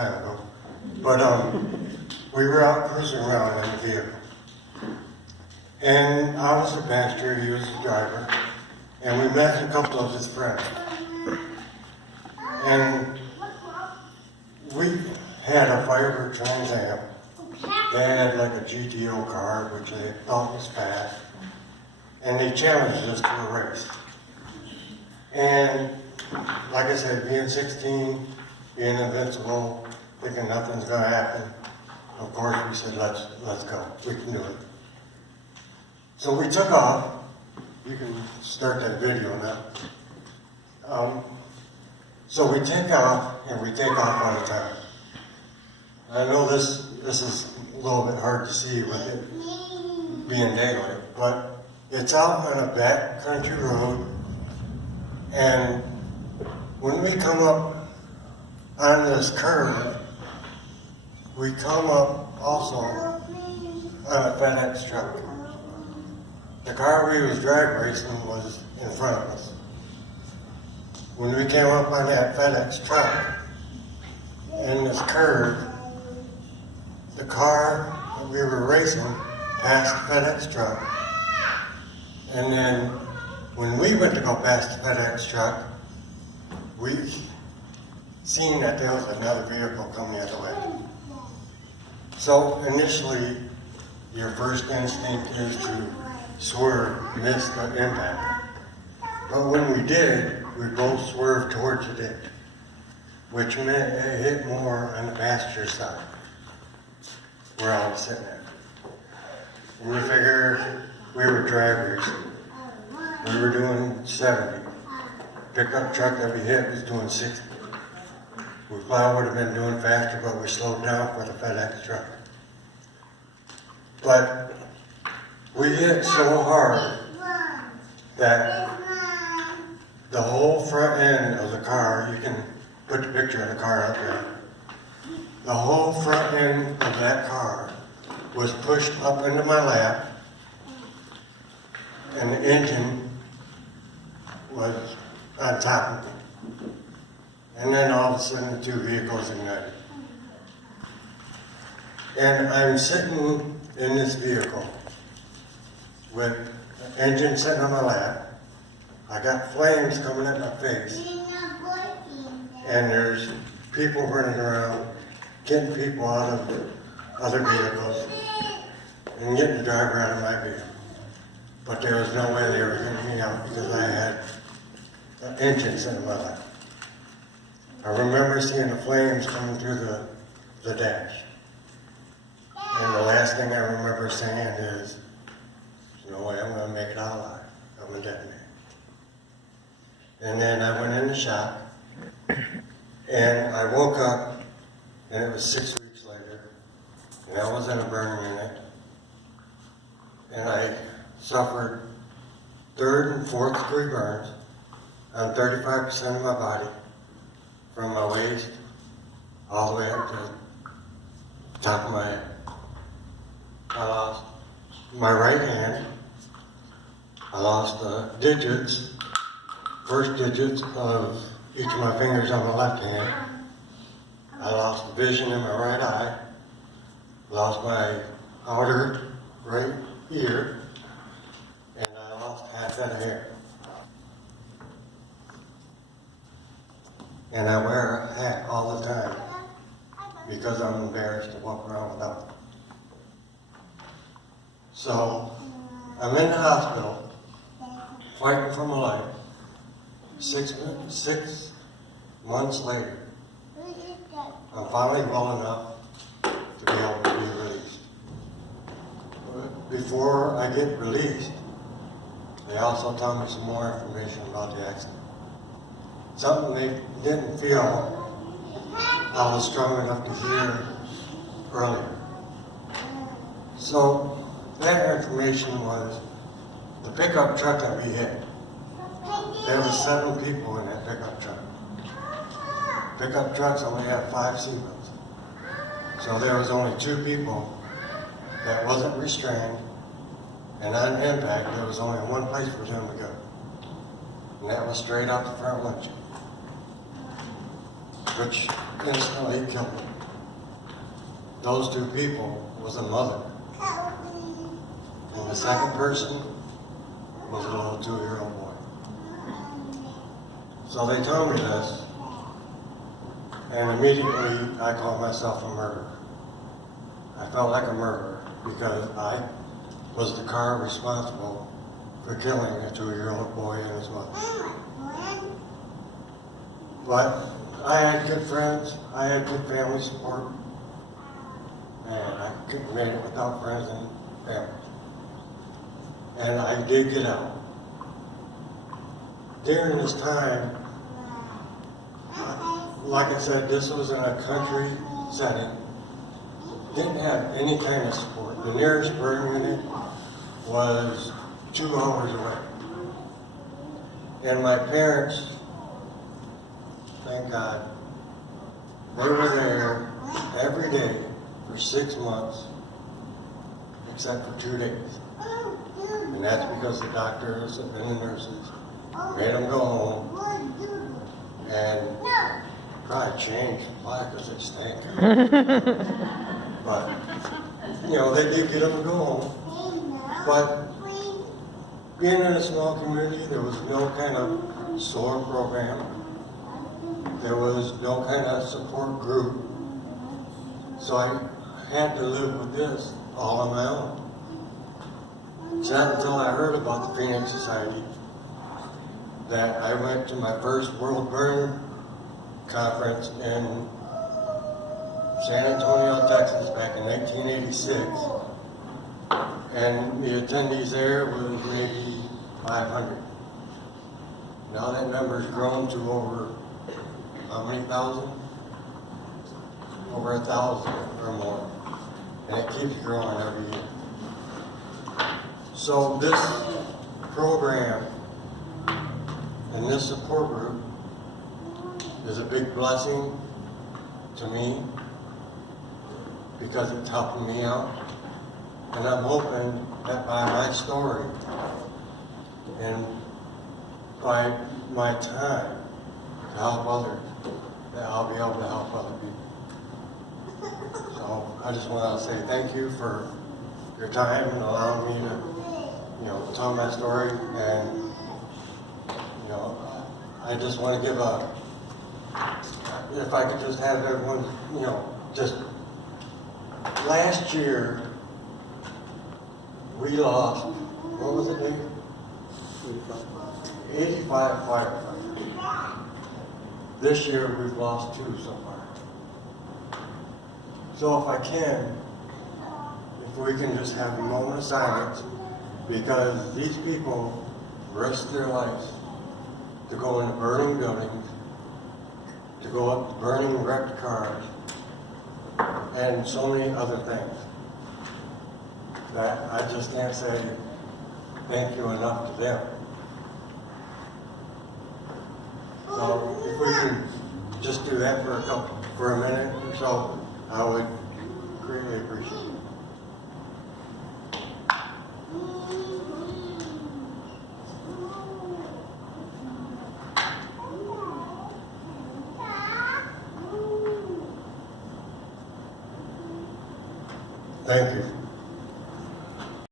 time ago. But we were out cruising around in the vehicle. And I was the passenger, he was the driver, and we met a couple of his friends. And we had a Firebird Trans Am. They had like a GTO car, which they thought was fast, and they challenged us to a race. And like I said, being 16, being invincible, thinking nothing's gonna happen, of course we said, let's go, we can do it. So we took off. You can start that video now. So we take off, and we take off out of town. I know this is a little bit hard to see with it being daylight, but it's out on a back country road, and when we come up on this curve, we come up also on a FedEx truck. The car we was drag racing was in front of us. When we came up on that FedEx truck, in this curve, the car that we were racing passed the FedEx truck. And then when we went to go past the FedEx truck, we seen that there was another vehicle coming the other way. So initially, your first instinct is to swerve, miss the impact. But when we did, we both swerved towards the ditch, which meant it hit more on the passenger side, where I was sitting at. And we figured we were drag racing. We were doing 70. Pickup truck that we hit was doing 60. We probably would have been doing faster, but we slowed down for the FedEx truck. But we hit so hard that the whole front end of the car, you can put the picture of the car up there, the whole front end of that car was pushed up into my lap, and the engine was on top of me. And then all of a sudden the two vehicles ignited. And I'm sitting in this vehicle with the engine sitting on my lap. I got flames coming at my face. And there's people running around, getting people out of other vehicles, and getting the driver out of my vehicle. But there was no way they were getting me out because I had the engine sitting in my lap. I remember seeing the flames coming through the dash. And the last thing I remember saying is, "There's no way I'm going to make it out alive. I'm going to detonate." And then I went into shock, and I woke up, and it was 6 weeks later, and I was in a burn unit, and I suffered 3rd and 4th degree burns on 35% of my body, from my waist all the way up to the top of my head. I lost my right hand. I lost the digits, first digits of each of my fingers on my left hand. I lost the vision in my right eye. Lost my outer right ear. And I lost half that hair. And I wear a hat all the time because I'm embarrassed to walk around without it. So, I'm in the hospital, fighting for my life. 6 months later, I'm finally well enough to be able to be released. But before I get released, they also tell me some more information about the accident. Something they didn't feel I was strong enough to hear earlier. So, that information was the pickup truck that we hit. There were 7 people in that pickup truck. Pickup trucks only have 5 seatbelts. So there was only 2 people that wasn't restrained, and on impact, there was only one place for them to go. And that was straight out the front windshield. which instantly killed me. Those two people was a mother. And the second person was a little 2-year-old boy. So they told me this, and immediately I called myself a murderer. I felt like a murderer because I was the car responsible for killing a 2-year-old boy and his mother. But I had good friends, I had good family support, and I couldn't have made it without friends and family. And I did get out. During this time, like I said, this was in a country setting. Didn't have any kind of support. The nearest burn unit was 2 hours away. And my parents, thank God, they were there every day for 6 months, except for 2 days. And that's because the doctors and the nurses made them go home and probably change supply because it stank. But, you know, they did get them to go home. But being in a small community, there was no kind of S.O.A.R program. There was no kind of support group. So I had to live with this all on my own. It's not until I heard about the Phoenix Society that I went to my first World Burn Conference in San Antonio, Texas, back in 1986. And the attendees there was maybe 500. Now that number's grown to over, how many thousand? Over 1,000 or more. And it keeps growing every year. So this program and this support group is a big blessing to me because it's helping me out. And I'm hoping that by my story and by my time to help others, that I'll be able to help other people. So I just want to say thank you for your time and allowing me to, tell my story. And, I just want to give if I could just have everyone, just last year we lost, what was it, Dave? 85 firefighters. This year we've lost 2 so far. So if I can, if we can just have a moment of silence, because these people risk their lives to go into burning buildings, to go up to burning wrecked cars, and so many other things that I just can't say thank you enough to them. So if we can just do that for a minute or so, I would greatly appreciate it. Thank you.